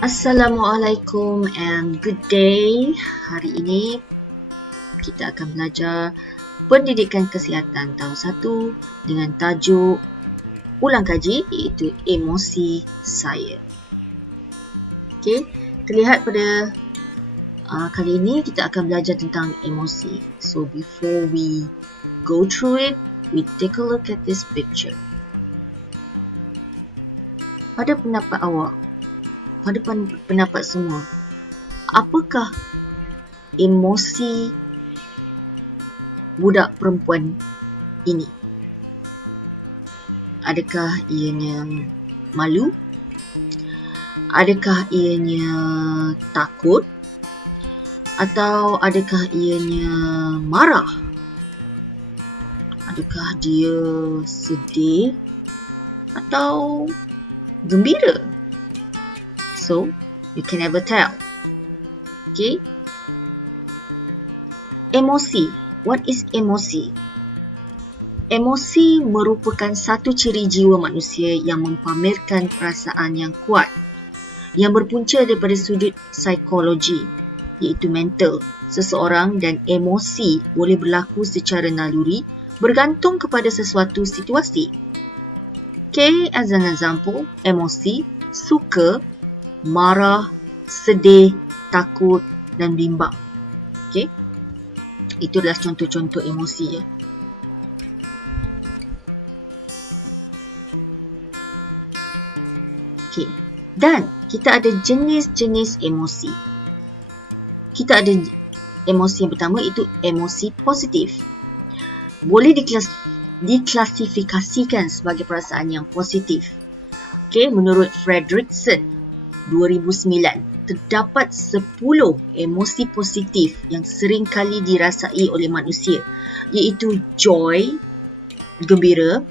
Assalamualaikum and good day. Hari ini kita akan belajar pendidikan kesihatan tahun 1 dengan tajuk ulang kaji iaitu emosi saya. Okey, terlihat pada kali ini kita akan belajar tentang emosi. So before we go through it, we take a look at this picture. Pada pendapat awak, pada pendapat semua, apakah emosi budak perempuan ini? Adakah ianya malu? Adakah ianya takut? Atau adakah ianya marah? Adakah dia sedih? Atau gembira? So, you can never tell. Okay? Emosi. What is emosi? Emosi merupakan satu ciri jiwa manusia yang mempamerkan perasaan yang kuat, yang berpunca daripada sudut psikologi, iaitu mental seseorang, dan emosi boleh berlaku secara naluri bergantung kepada sesuatu situasi. Okay, as an example, emosi suka, marah, sedih, takut dan bimbang. Okey. Itu adalah contoh-contoh emosi ya. Okey. Dan kita ada jenis-jenis emosi. Kita ada emosi yang pertama iaitu emosi positif. Boleh diklasifikasikan sebagai perasaan yang positif. Okey, menurut Fredrickson 2009, terdapat 10 emosi positif yang sering kali dirasai oleh manusia, iaitu joy, gembira,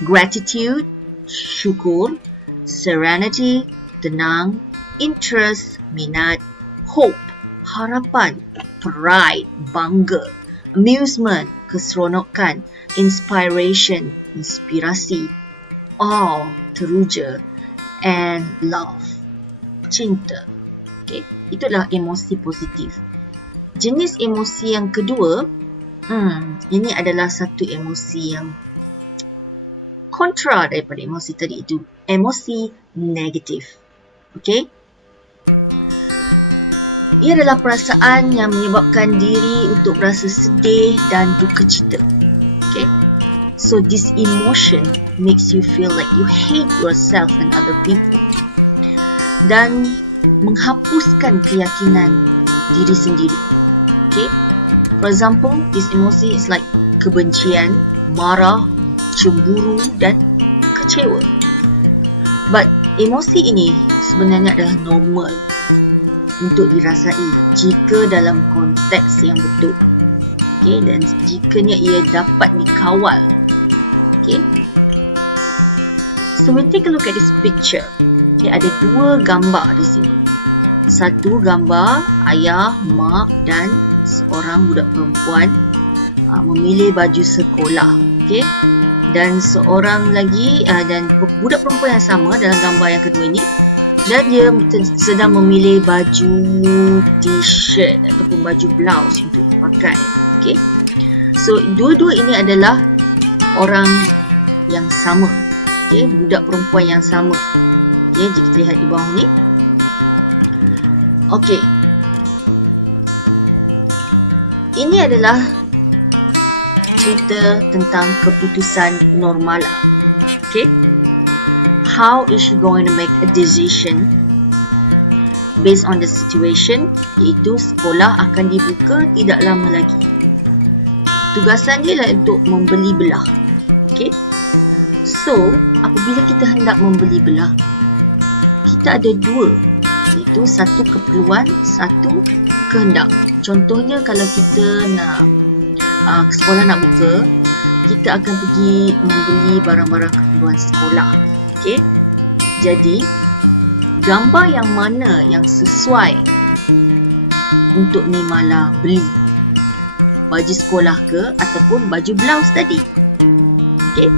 gratitude, syukur, serenity, tenang, interest, minat, hope, harapan, pride, bangga, amusement, keseronokan, inspiration, inspirasi, awe, teruja, and love, cinta. Okay, itu adalah emosi positif. Jenis emosi yang kedua, ini adalah satu emosi yang kontra daripada emosi tadi, itu emosi negatif. Okay, ia adalah perasaan yang menyebabkan diri untuk berasa sedih dan duka cita. Okay, so this emotion makes you feel like you hate yourself and other people, dan menghapuskan keyakinan diri sendiri. Okay? For example, this emosi is like kebencian, marah, cemburu dan kecewa. But emosi ini sebenarnya adalah normal untuk dirasai jika dalam konteks yang betul. Okay? Dan jikanya ia dapat dikawal. Okay? So we take a look at this picture. Okay, ada dua gambar di sini. Satu gambar ayah, mak dan seorang budak perempuan memilih baju sekolah. Okay? Dan seorang lagi dan budak perempuan yang sama dalam gambar yang kedua ini, dan dia sedang memilih baju t-shirt ataupun baju blouse untuk dipakai. Okay? So dua-dua ini adalah orang yang sama. Okay? Budak perempuan yang sama. Okay, jika terlihat di bawah ni. Okey. Ini adalah cerita tentang keputusan Normala. Okay. How is she going to make a decision based on the situation, iaitu sekolah akan dibuka tidak lama lagi. Tugasan dia adalah untuk membeli belah. Okay. So, apabila kita hendak membeli belah, kita ada dua, iaitu satu keperluan, satu kehendak. Contohnya kalau kita nak sekolah nak buka, kita akan pergi membeli barang-barang keperluan sekolah. Okey. Jadi gambar yang mana yang sesuai untuk Nimala beli? Baju sekolah ke ataupun baju blouse tadi? Okey.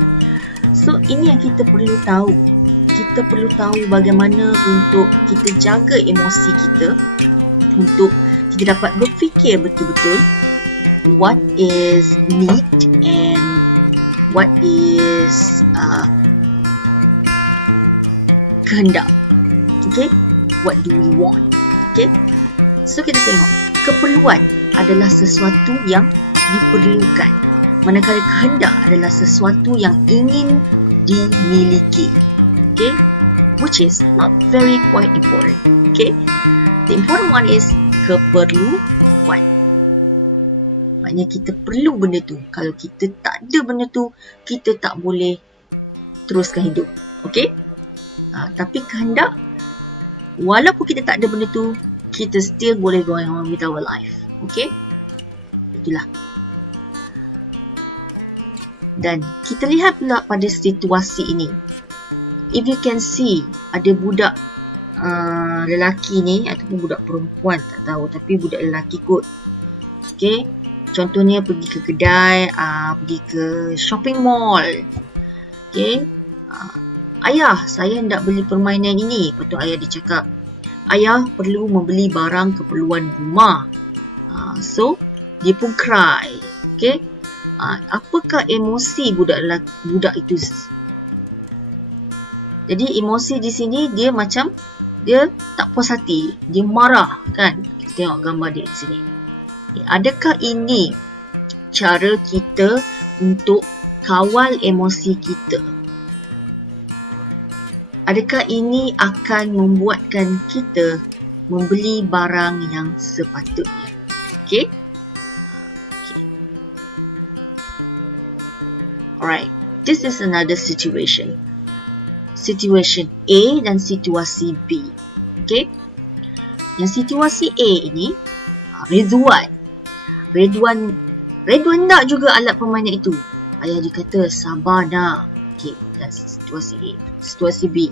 So ini yang kita perlu tahu. kita perlu tahu bagaimana untuk kita jaga emosi kita, untuk kita dapat berfikir betul-betul what is need and what is kehendak. Okay, what do we want? Okay, so kita tengok keperluan adalah sesuatu yang diperlukan, manakala kehendak adalah sesuatu yang ingin dimiliki. Okay, which is not very quite important. Okay, the important one is keperluan. Maknanya kita perlu benda tu. Kalau kita tak ada benda tu, kita tak boleh teruskan hidup. Okay, tapi kehendak, walaupun kita tak ada benda tu, kita still boleh going on with our life. Okay, itulah. Dan kita lihat pula pada situasi ini. If you can see, ada budak lelaki ni ataupun budak perempuan, tak tahu, tapi budak lelaki kot. Okay, contohnya pergi ke kedai, pergi ke shopping mall. Okay, ayah, saya hendak beli permainan ini. Lepas tu ayah dia cakap, ayah perlu membeli barang keperluan rumah. So, dia pun cry. Okay, apakah emosi budak itu? Jadi emosi di sini dia macam dia tak puas hati, dia marah kan. Kita tengok gambar dia di sini. Adakah ini cara kita untuk kawal emosi kita? Adakah ini akan membuatkan kita membeli barang yang sepatutnya? Okay? Alright, this is another situation. Situation A dan situasi B. Okay? Yang situasi A ini, Ridwan nak juga alat permainan itu. Ayah dia kata, sabar nak. Okay, that's situasi A. Situasi B,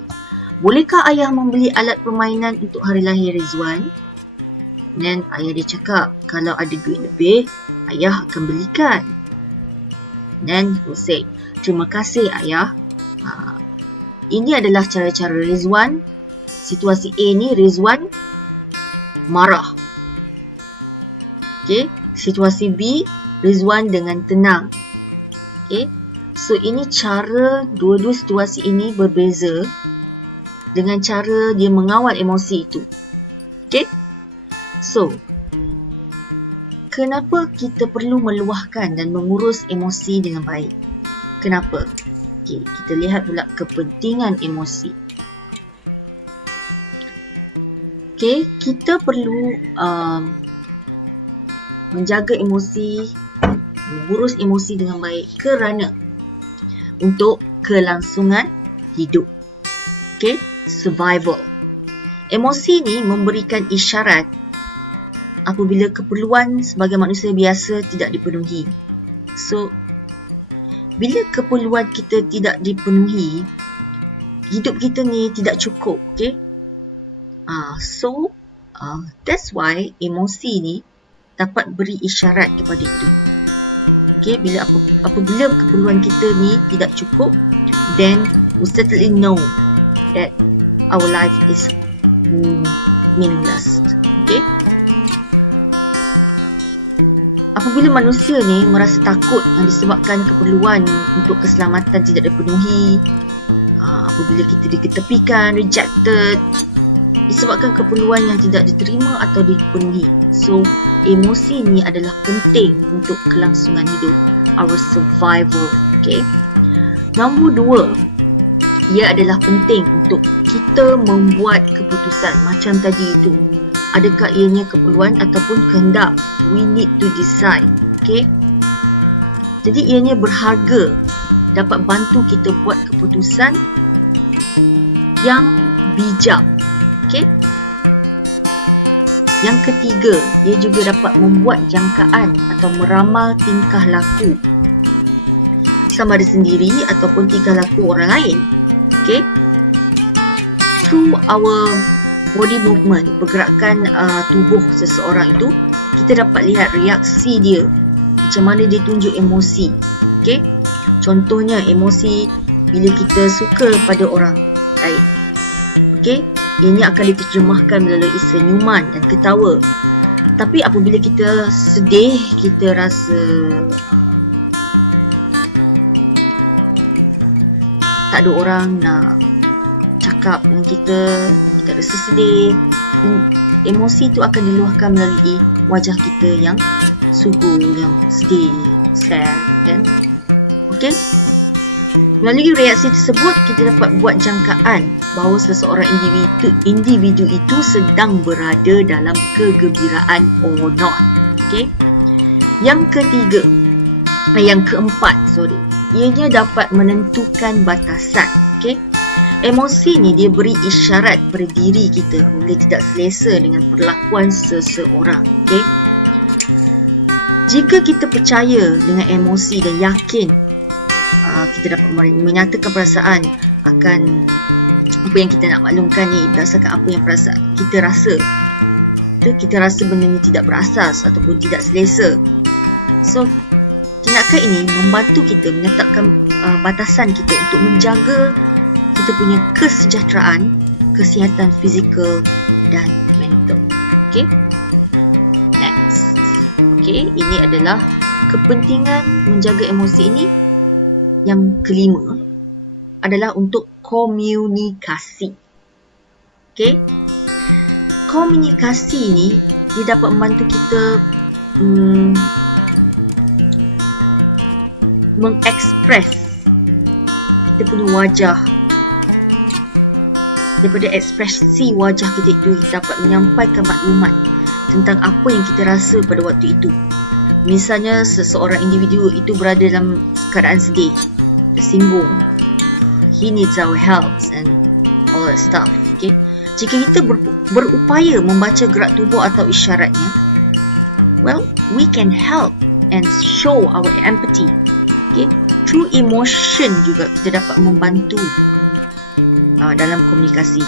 bolehkah ayah membeli alat permainan untuk hari lahir Rizwan? Dan ayah dia cakap, kalau ada duit lebih, ayah akan belikan. Dan he say, terima kasih ayah. Ini adalah cara-cara Rizwan. Situasi A ni, Rizwan marah. Okay, situasi B, Rizwan dengan tenang. Okay, so ini cara dua-dua situasi ini berbeza dengan cara dia mengawal emosi itu. Okay, so kenapa kita perlu meluahkan dan mengurus emosi dengan baik? Kenapa? Okay, kita lihat pula kepentingan emosi. Okay, kita perlu menjaga emosi, mengurus emosi dengan baik kerana untuk kelangsungan hidup. Okay, survival. Emosi ni memberikan isyarat apabila keperluan sebagai manusia biasa tidak dipenuhi. So, bila keperluan kita tidak dipenuhi, hidup kita ni tidak cukup. Okay, so that's why emosi ni dapat beri isyarat kepada itu. Okay, apabila keperluan kita ni tidak cukup, then we certainly know that our life is meaningless. Okay, apabila manusia ni merasa takut yang disebabkan keperluan untuk keselamatan tidak dipenuhi, apabila kita diketepikan, rejected, disebabkan keperluan yang tidak diterima atau dipenuhi. So, emosi ni adalah penting untuk kelangsungan hidup, our survival. Okay. Nombor 2, ia adalah penting untuk kita membuat keputusan macam tadi itu. Adakah ianya keperluan ataupun kehendak? We need to decide. Okay. Jadi ianya berharga, dapat bantu kita buat keputusan yang bijak. Okay. Yang ketiga, ia juga dapat membuat jangkaan atau meramal tingkah laku, sama ada sendiri ataupun tingkah laku orang lain. Okay. Through our body movement, pergerakan tubuh seseorang itu, kita dapat lihat reaksi dia, macam mana dia tunjuk emosi. Okay. Contohnya emosi bila kita suka pada orang, lain. Okey, ini akan diterjemahkan melalui senyuman dan ketawa. Tapi apabila kita sedih, kita rasa tak ada orang nak cakap dengan kita rasa sedih, emosi tu akan diluahkan melalui wajah kita yang sugu, yang sedih, sad, kan? Okey? Melalui reaksi tersebut, kita dapat buat jangkaan bahawa seseorang individu itu sedang berada dalam kegembiraan or not. Okey? Yang keempat, ianya dapat menentukan batasan. Okey? Emosi ni dia beri isyarat pada diri kita bila tidak selesa dengan perlakuan seseorang. Okay? Jika kita percaya dengan emosi dan yakin kita dapat menyatakan perasaan akan apa yang kita nak maklumkan ni berdasarkan apa yang kita rasa. Kita rasa benda ni tidak berasas ataupun tidak selesa. So, tindakan ini membantu kita menetapkan batasan kita untuk menjaga kita punya kesejahteraan, kesihatan fizikal dan mental. Okay? Next. Okay, ini adalah kepentingan menjaga emosi ini. Yang kelima adalah untuk komunikasi. Okay? Komunikasi ini dia dapat membantu kita mengekspres kita punya wajah. Daripada ekspresi wajah kita itu, kita dapat menyampaikan maklumat tentang apa yang kita rasa pada waktu itu. Misalnya, seseorang individu itu berada dalam keadaan sedih, tersinggung. He needs our help and all that stuff. Okay? Jika kita berupaya membaca gerak tubuh atau isyaratnya, well, we can help and show our empathy. Okay? Through emotion juga kita dapat membantu dalam komunikasi,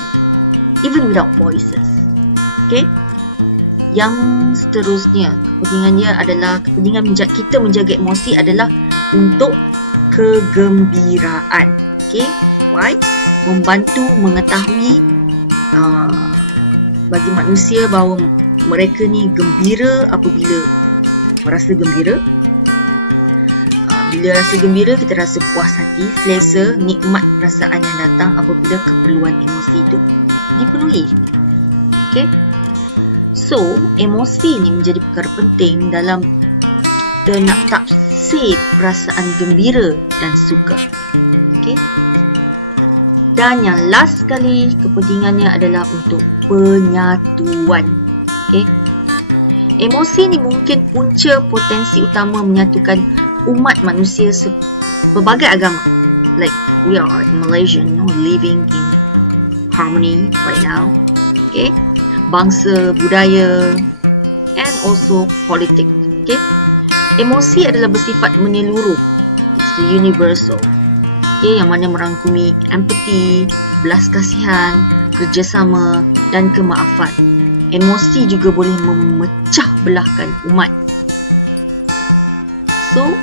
even without voices. Okay? Yang seterusnya, kepentingan kita menjaga emosi adalah untuk kegembiraan. Okay? Why? Membantu mengetahui bagi manusia bahawa mereka ni gembira apabila merasa gembira. Bila rasa gembira, kita rasa puas hati, selesa, nikmat perasaan yang datang apabila keperluan emosi itu dipenuhi. Okay? So, emosi ni menjadi perkara penting dalam kita nak taksir perasaan gembira dan suka. Okay? Dan yang last sekali, kepentingannya adalah untuk penyatuan. Okay? Emosi ni mungkin punca potensi utama menyatukan umat manusia pelbagai agama. Like we are Malaysian, living in harmony right now. Okay, bangsa, budaya, and also politik. Okay, emosi adalah bersifat menyeluruh. It's the universal. Okay, yang mana merangkumi empathy, belas kasihan, kerjasama dan kemaafan. Emosi juga boleh memecah belahkan umat. So,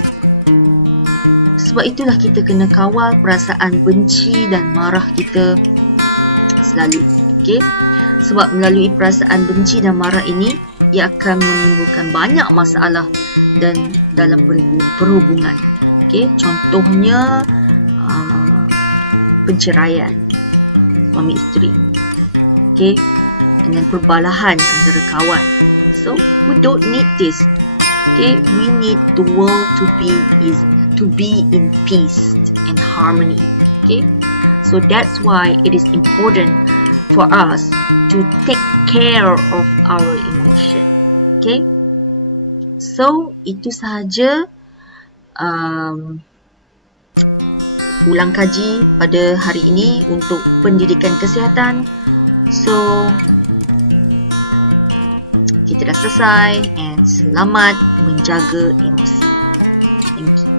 sebab itulah kita kena kawal perasaan benci dan marah kita selalu. Okay? Sebab melalui perasaan benci dan marah ini, ia akan menimbulkan banyak masalah dan dalam perhubungan. Okay? Contohnya, perceraian suami isteri. Okay? Dan perbalahan antara kawan. So, we don't need this. Okay? We need the world to be in peace and harmony. Okay, so that's why it is important for us to take care of our emotion. Okay, so itu sahaja ulang kaji pada hari ini untuk pendidikan kesihatan. So kita dah selesai, and selamat menjaga emosi. Thank you.